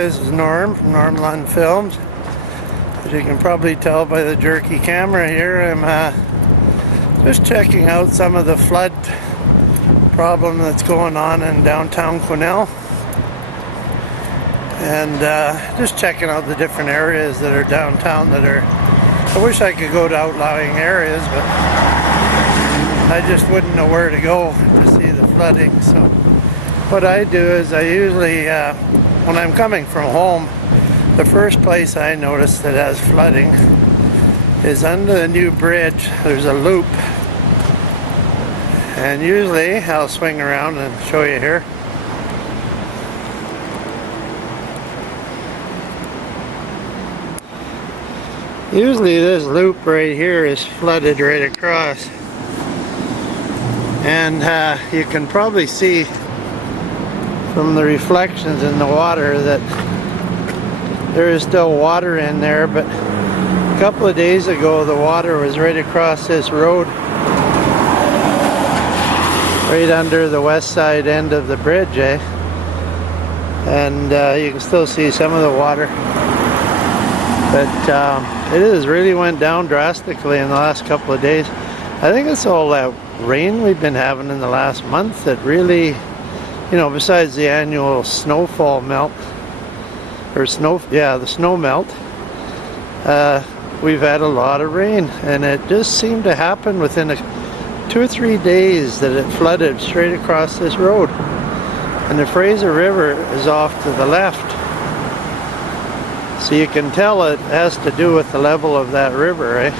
This is Norm from Norm Lund Films. As you can probably tell by the jerky camera here, I'm just checking out some of the flood problem that's going on in downtown Quesnel. And just checking out the different areas that are downtown that are... I wish I could go to outlying areas, but I just wouldn't know where to go to see the flooding. So what I do is I usually, when I'm coming from home, the first place I notice that has flooding is under the new bridge. There's a loop, and usually I'll swing around and show you here. Usually this loop right here is flooded right across, and you can probably see from the reflections in the water that there is still water in there, but a couple of days ago the water was right across this road, right under the west side end of the bridge, and you can still see some of the water, but it has really went down drastically in the last couple of days. I think it's all that rain we've been having in the last month that really, you know, besides the annual snowfall melt, or the snow melt, we've had a lot of rain, and it just seemed to happen within 2 or 3 days that it flooded straight across this road. And the Fraser River is off to the left. So you can tell it has to do with the level of that river,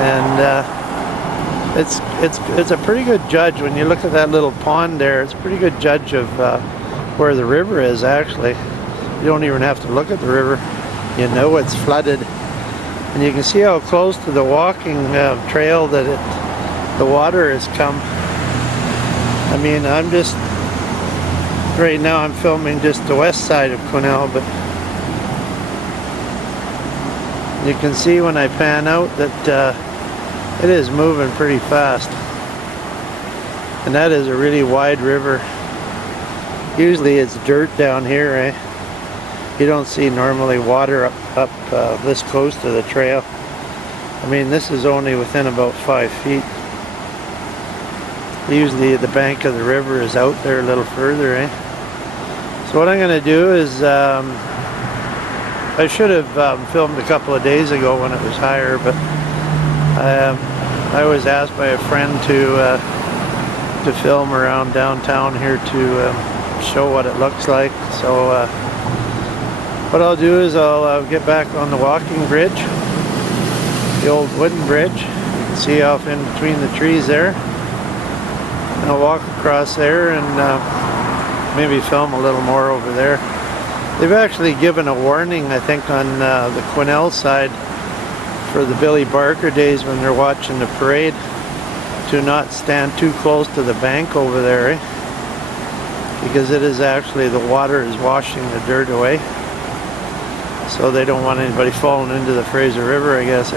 And it's a pretty good judge when you look at that little pond there. It's a pretty good judge of where the river is, actually. You don't even have to look at the river. You know it's flooded. And you can see how close to the walking trail that the water has come. I mean, right now I'm filming just the west side of Quesnel, but you can see when I pan out that it is moving pretty fast. And that is a really wide river. Usually it's dirt down here, You don't see normally water up this close to the trail. I mean, this is only within about 5 feet. Usually the bank of the river is out there a little further, So what I'm going to do is, I should have filmed a couple of days ago when it was higher, but I was asked by a friend to film around downtown here to show what it looks like. So what I'll do is I'll get back on the walking bridge, the old wooden bridge. You can see off in between the trees there. And I'll walk across there and maybe film a little more over there. They've actually given a warning, I think, on the Quesnel side for the Billy Barker days when they're watching the parade, to not stand too close to the bank over there, because it is actually, the water is washing the dirt away. So they don't want anybody falling into the Fraser River, I guess,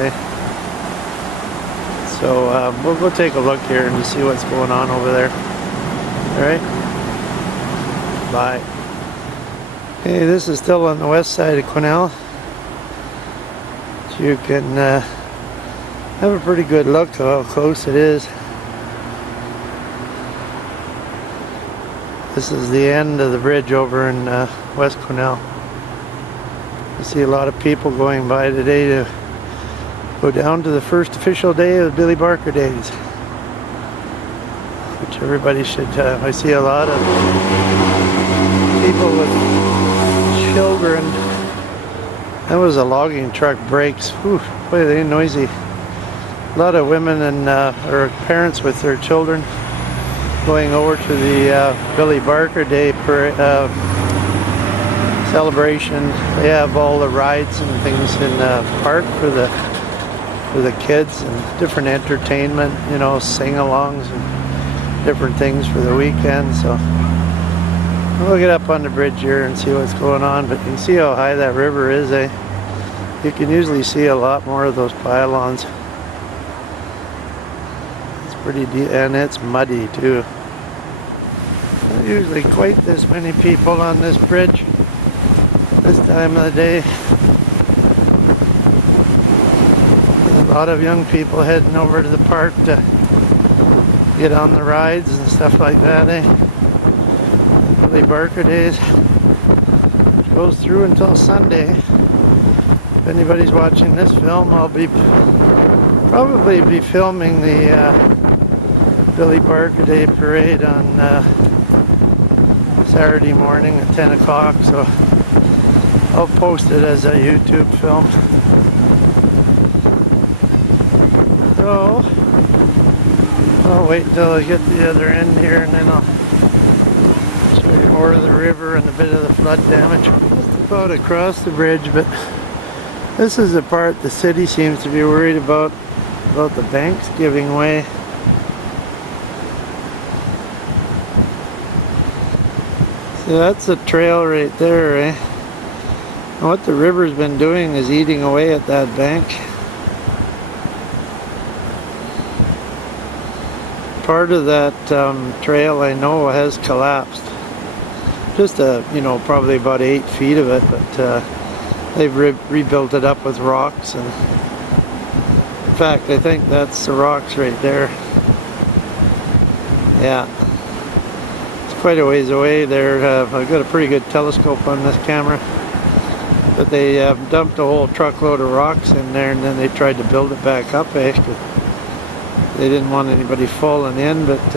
So we'll go take a look here and see what's going on over there. Alright? Bye. Okay, this is still on the west side of Quesnel. So you can have a pretty good look at how close it is. This is the end of the bridge over in West Quesnel. I see a lot of people going by today to go down to the first official day of the Billy Barker days, which everybody should. I see a lot of people with children. That was a logging truck brakes. Whew, boy, they're noisy. A lot of women and or parents with their children going over to the Billy Barker Day celebration. They have all the rides and things in the park for the kids, and different entertainment, you know, sing-alongs and different things for the weekend. So we'll get up on the bridge here and see what's going on. But you can see how high that river is, You can usually see a lot more of those pylons. It's pretty deep, and it's muddy too. Not usually quite this many people on this bridge this time of the day. A lot of young people heading over to the park to get on the rides and stuff like that, eh? Billy Barker days. It goes through until Sunday. If anybody's watching this film, I'll probably be filming the Billy Barker Day parade on Saturday morning at 10 o'clock, so I'll post it as a YouTube film. So I'll wait until I get to the other end here, and then I'll show you more of the river and a bit of the flood damage. Just about across the bridge, but this is the part the city seems to be worried about the banks giving way. So that's a trail right there, eh? And what the river's been doing is eating away at that bank. Part of that trail, I know, has collapsed. Just probably about 8 feet of it, but they've rebuilt it up with rocks. And in fact, I think that's the rocks right there. Yeah. Quite a ways away there. I've got a pretty good telescope on this camera, but they dumped a whole truckload of rocks in there, and then they tried to build it back up, eh? They didn't want anybody falling in, but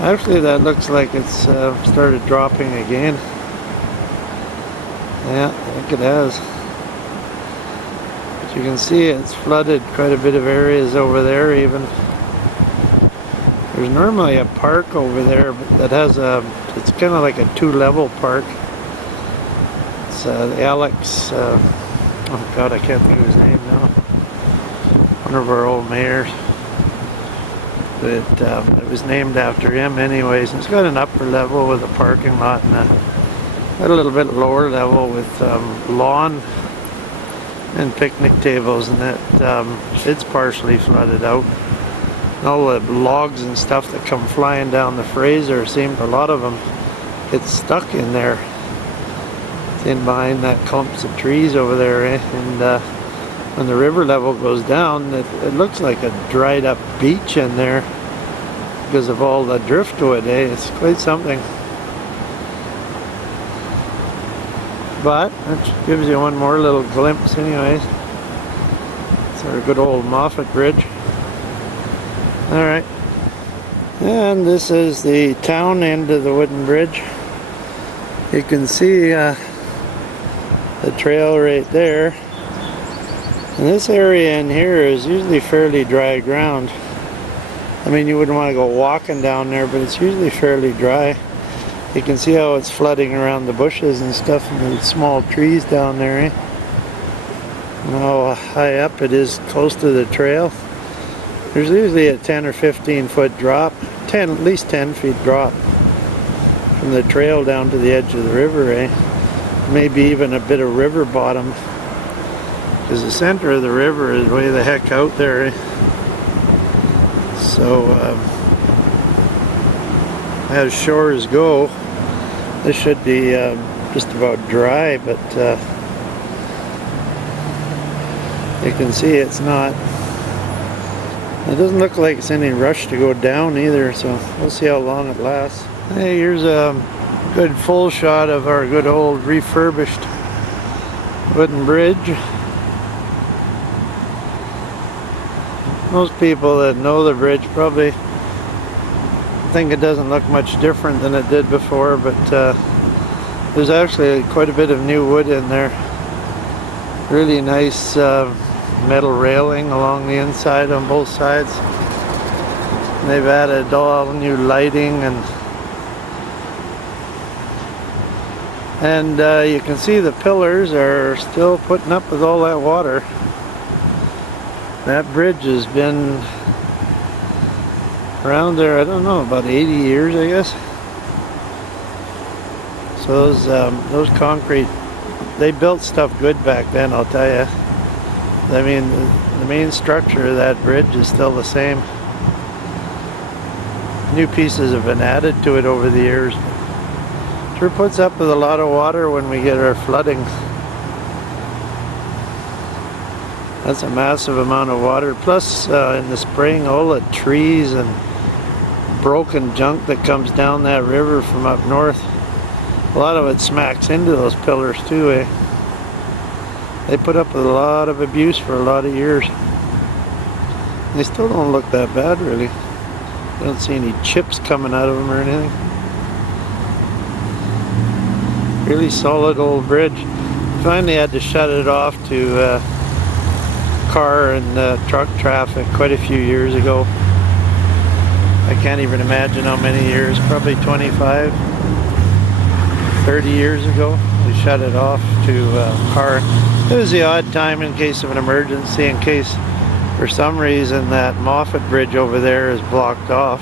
actually that looks like it's started dropping again. Yeah, I think it has. But you can see it's flooded quite a bit of areas over there even. There's normally a park over there that has it's kind of like a 2-level park. It's the Alex, oh God, I can't think of his name now. One of our old mayors. But it was named after him anyways. And it's got an upper level with a parking lot and a little bit lower level with lawn and picnic tables, and it's partially flooded out. All the logs and stuff that come flying down the Fraser, a lot of them get stuck in there. It's in behind that clumps of trees over there, eh? And when the river level goes down, it looks like a dried up beach in there because of all the driftwood, eh? It's quite something. But that gives you one more little glimpse anyways. It's our good old Moffat Bridge. Alright, and this is the town end of the wooden bridge. You can see the trail right there. And this area in here is usually fairly dry ground. I mean, you wouldn't want to go walking down there, but it's usually fairly dry. You can see how it's flooding around the bushes and stuff and the small trees down there, eh? And how high up it is close to the trail. There's usually a 10 or 15 foot drop, at least 10 feet drop from the trail down to the edge of the river, eh? Maybe even a bit of river bottom, because the center of the river is way the heck out there, eh? So as shores go, this should be just about dry, but you can see it's not. It doesn't look like it's any rush to go down either, so we'll see how long it lasts. Hey, here's a good full shot of our good old refurbished wooden bridge. Most people that know the bridge probably think it doesn't look much different than it did before, but there's actually quite a bit of new wood in there. Really nice metal railing along the inside on both sides. And they've added all new lighting, and you can see the pillars are still putting up with all that water. That bridge has been around there, I don't know, about 80 years, I guess. So those concrete, they built stuff good back then, I'll tell you. I mean, the main structure of that bridge is still the same. new pieces have been added to it over the years. Sure puts up with a lot of water when we get our flooding. That's a massive amount of water. Plus, in the spring, all the trees and broken junk that comes down that river from up north, a lot of it smacks into those pillars too, eh? They put up with a lot of abuse for a lot of years. They still don't look that bad, really. I don't see any chips coming out of them or anything. Really solid old bridge. Finally had to shut it off to car and truck traffic quite a few years ago. I can't even imagine how many years, probably 25, 30 years ago. We shut it off to car. It was the odd time in case of an emergency, in case for some reason that Moffat Bridge over there is blocked off.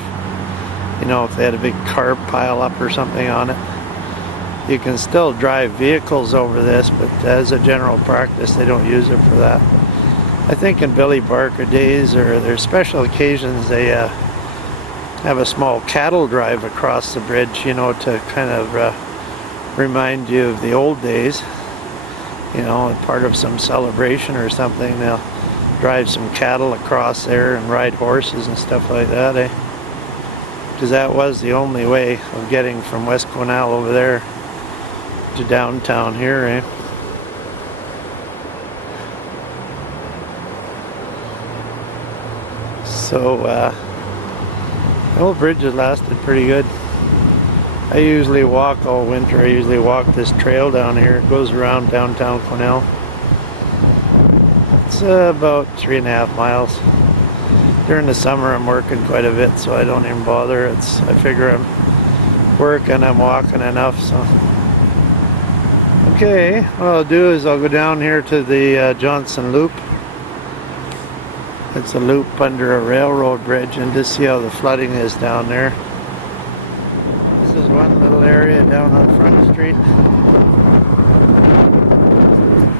You know, if they had a big car pile up or something on it. You can still drive vehicles over this, but as a general practice, they don't use it for that. I think in Billy Barker days, or there's special occasions, they have a small cattle drive across the bridge, you know, to kind of remind you of the old days. You know, part of some celebration or something, they'll drive some cattle across there and ride horses and stuff like that, eh? Because that was the only way of getting from West Quesnel over there to downtown here, eh? So, the old bridge has lasted pretty good. I usually walk all winter. I usually walk this trail down here. It goes around downtown Quesnel. It's about 3.5 miles. During the summer I'm working quite a bit, so I don't even bother. I figure I'm working, I'm walking enough, so. Okay, what I'll do is I'll go down here to the Johnson Loop. It's a loop under a railroad bridge, and just see how the flooding is down there. This is one little area down on Front Street.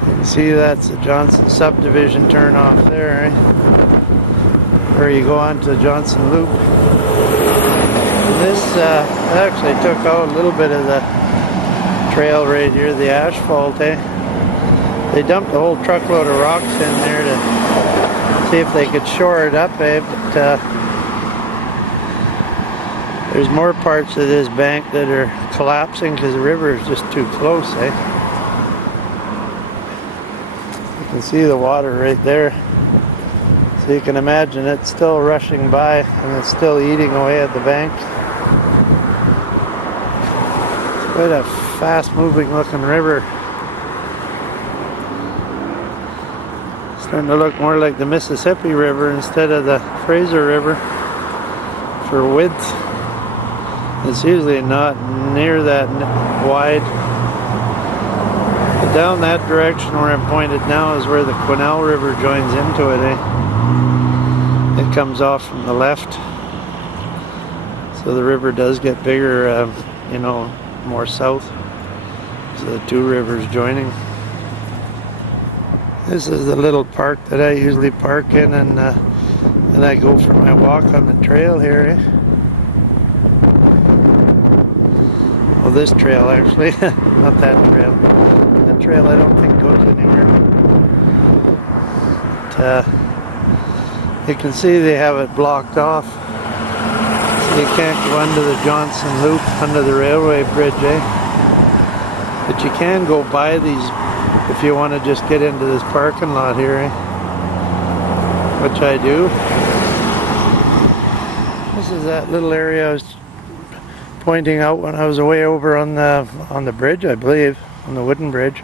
You can see that's the Johnson subdivision turnoff there, eh? Where you go on to the Johnson Loop. And this actually took out a little bit of the trail right here, the asphalt, eh? They dumped a whole truckload of rocks in there to see if they could shore it up, eh? But there's more parts of this bank that are collapsing because the river is just too close, eh? You can see the water right there. So you can imagine it's still rushing by and it's still eating away at the bank. It's quite a fast-moving looking river. Starting to look more like the Mississippi River instead of the Fraser River for width. It's usually not near that wide. But down that direction where I'm pointed now is where the Quesnel River joins into it, eh? It comes off from the left. So the river does get bigger, you know, more south. So the two rivers joining. This is the little park that I usually park in, and I go for my walk on the trail here, eh? Well, this trail actually, not that trail. That trail I don't think goes anywhere. But, you can see they have it blocked off. So you can't go under the Johnson Loop, under the railway bridge, eh? But you can go by these if you want to just get into this parking lot here, eh? Which I do. This is that little area I was pointing out when I was away over on the bridge, I believe, on the wooden bridge.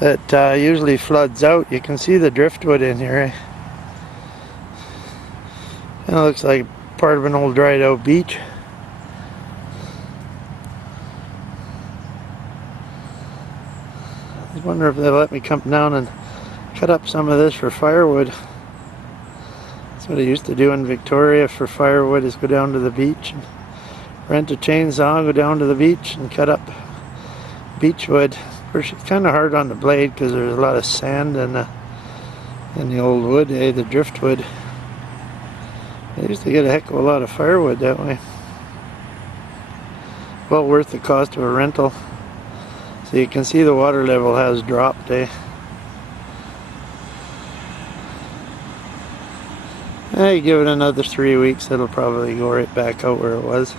That usually floods out. You can see the driftwood in here, eh? It looks like part of an old dried out beach. I wonder if they'll let me come down and cut up some of this for firewood. That's what I used to do in Victoria for firewood, is go down to the beach and rent a chainsaw, go down to the beach and cut up beechwood. Of course, it's kind of hard on the blade because there's a lot of sand in the old wood, the driftwood. I used to get a heck of a lot of firewood that way. Well worth the cost of a rental. So you can see the water level has dropped, eh? You give it another 3 weeks, it'll probably go right back out where it was.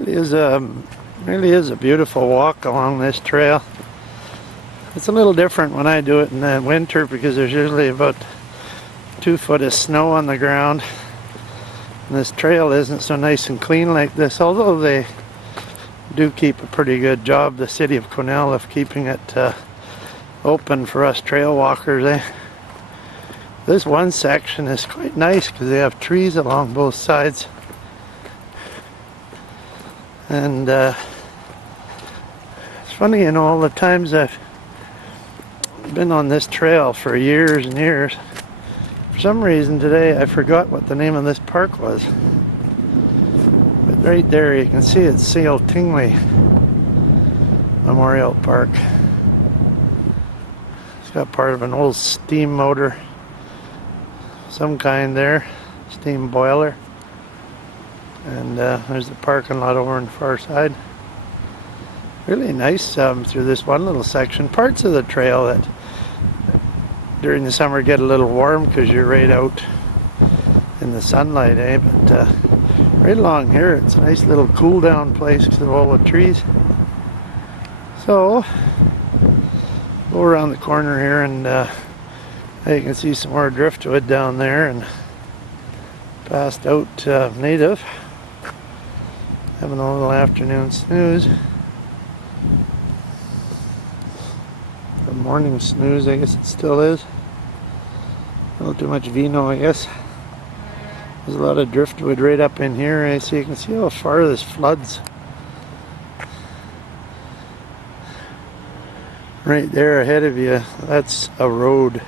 It really is a beautiful walk along this trail. It's a little different when I do it in the winter because there's usually about 2 foot of snow on the ground. And this trail isn't so nice and clean like this, although they do keep a pretty good job, the city of Quesnel, of keeping it open for us trail walkers, eh? This one section is quite nice because they have trees along both sides. And it's funny, you know, all the times I've been on this trail for years and years, for some reason today I forgot what the name of this park was. But right there you can see it's Seal Tingley Memorial Park. It's got part of an old steam motor, some kind there, steam boiler. And there's the parking lot over on the far side. Really nice through this one little section. Parts of the trail that during the summer get a little warm because you're right out in the sunlight, eh? But right along here it's a nice little cool down place because of all the trees. So go around the corner here and you can see some more driftwood down there, and passed out native having a little afternoon snooze. A morning snooze, I guess it still is. A little too much vino, I guess. There's a lot of driftwood right up in here, so you can see how far this floods. Right there ahead of you, that's a road.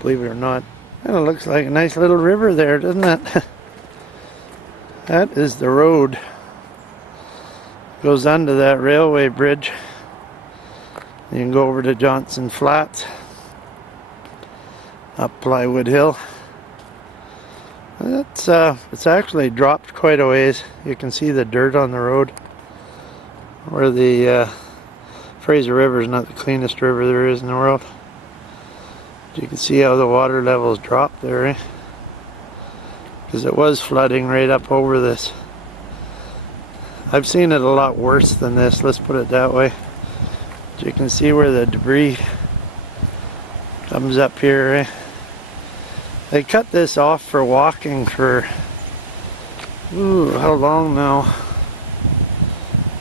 Believe it or not. Kind of looks like a nice little river there, doesn't it? That is the road. Goes under that railway bridge. You can go over to Johnson Flats, up Plywood Hill. It's actually dropped quite a ways. You can see the dirt on the road, where the Fraser River is not the cleanest river there is in the world. You can see how the water levels dropped there, eh? Because it was flooding right up over this. I've seen it a lot worse than this, let's put it that way. But you can see where the debris comes up here, eh? They cut this off for walking for, how long now?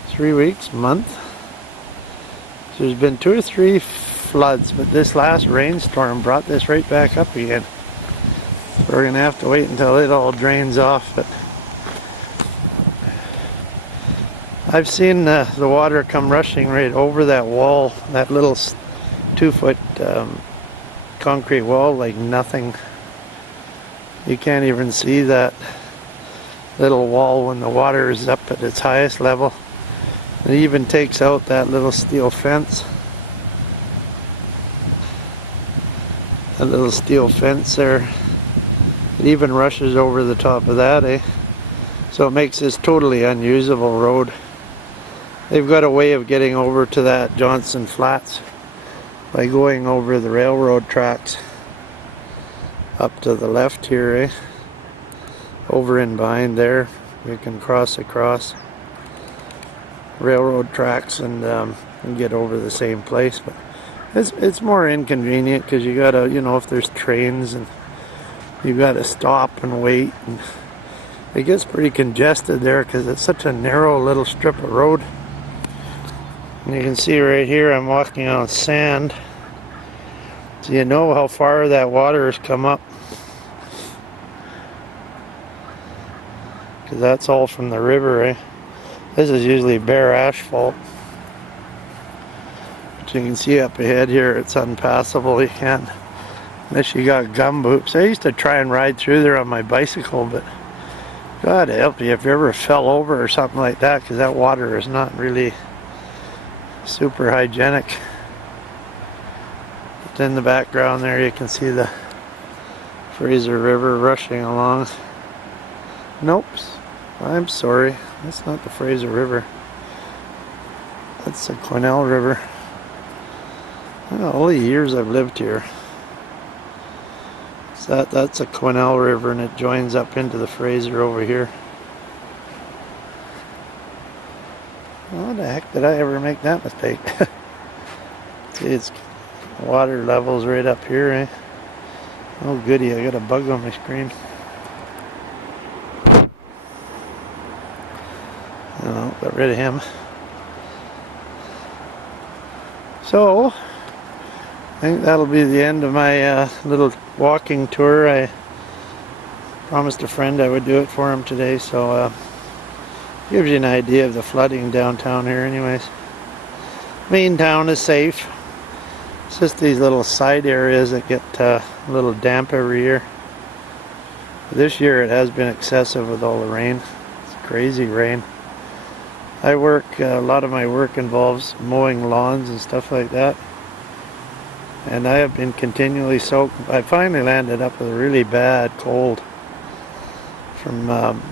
3 weeks, month? So there's been 2 or 3 floods, but this last rainstorm brought this right back up again. So we're gonna have to wait until it all drains off. But I've seen the water come rushing right over that wall, that little 2 foot concrete wall, like nothing. You can't even see that little wall when the water is up at its highest level. It even takes out that little steel fence. That little steel fence there. It even rushes over the top of that, eh? So it makes this totally unusable road. They've got a way of getting over to that Johnson Flats by going over the railroad tracks up to the left here, eh? Over and behind there, you can cross across railroad tracks and get over the same place. But it's more inconvenient because you gotta, you know, if there's trains and you gotta stop and wait, and it gets pretty congested there because it's such a narrow little strip of road. And you can see right here I'm walking on sand, so you know how far that water has come up, because that's all from the river, eh? This is usually bare asphalt. But you can see up ahead here it's unpassable. You can't, unless you got gum boots. I used to try and ride through there on my bicycle, but God help you if you ever fell over or something like that, because that water is not really super hygienic. But in the background there you can see the Fraser River rushing along. Nope, I'm sorry, that's not the Fraser River. That's the Quesnel River. Well, all the years I've lived here. So that's a Quesnel River, and it joins up into the Fraser over here. How the heck did I ever make that mistake? See, it's water levels right up here, eh? Oh goody, I got a bug on my screen. Oh, got rid of him. So, I think that'll be the end of my little walking tour. I promised a friend I would do it for him today, so gives you an idea of the flooding downtown here anyways. Main town is safe. It's just these little side areas that get a little damp every year. This year it has been excessive with all the rain. It's crazy rain. I work, a lot of my work involves mowing lawns and stuff like that. And I have been continually soaked. I finally landed up with a really bad cold from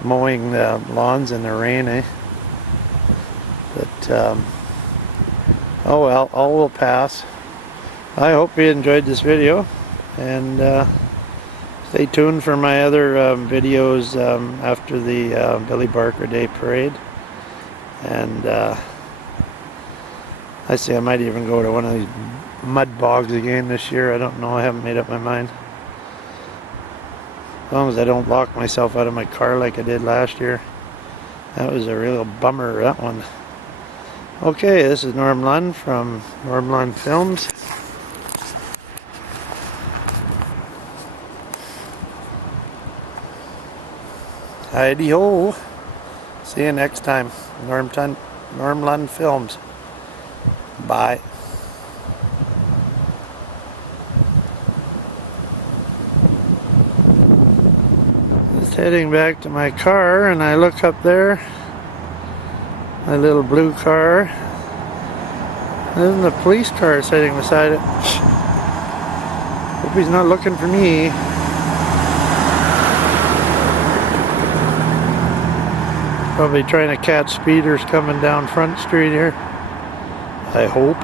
mowing the lawns in the rain, eh? But, oh well, all will pass. I hope you enjoyed this video, and stay tuned for my other videos after the Billy Barker Day Parade. And I say I might even go to one of these mud bogs again this year. I don't know, I haven't made up my mind. As long as I don't lock myself out of my car like I did last year. That was a real bummer, that one. Okay, this is Norm Lund from Norm Lund Films. Heidi ho! See you next time. Norm Lund Films. Bye. Just heading back to my car, and I look up there. My little blue car. There's a police car sitting beside it. Hope he's not looking for me. Probably trying to catch speeders coming down Front Street here. I hope.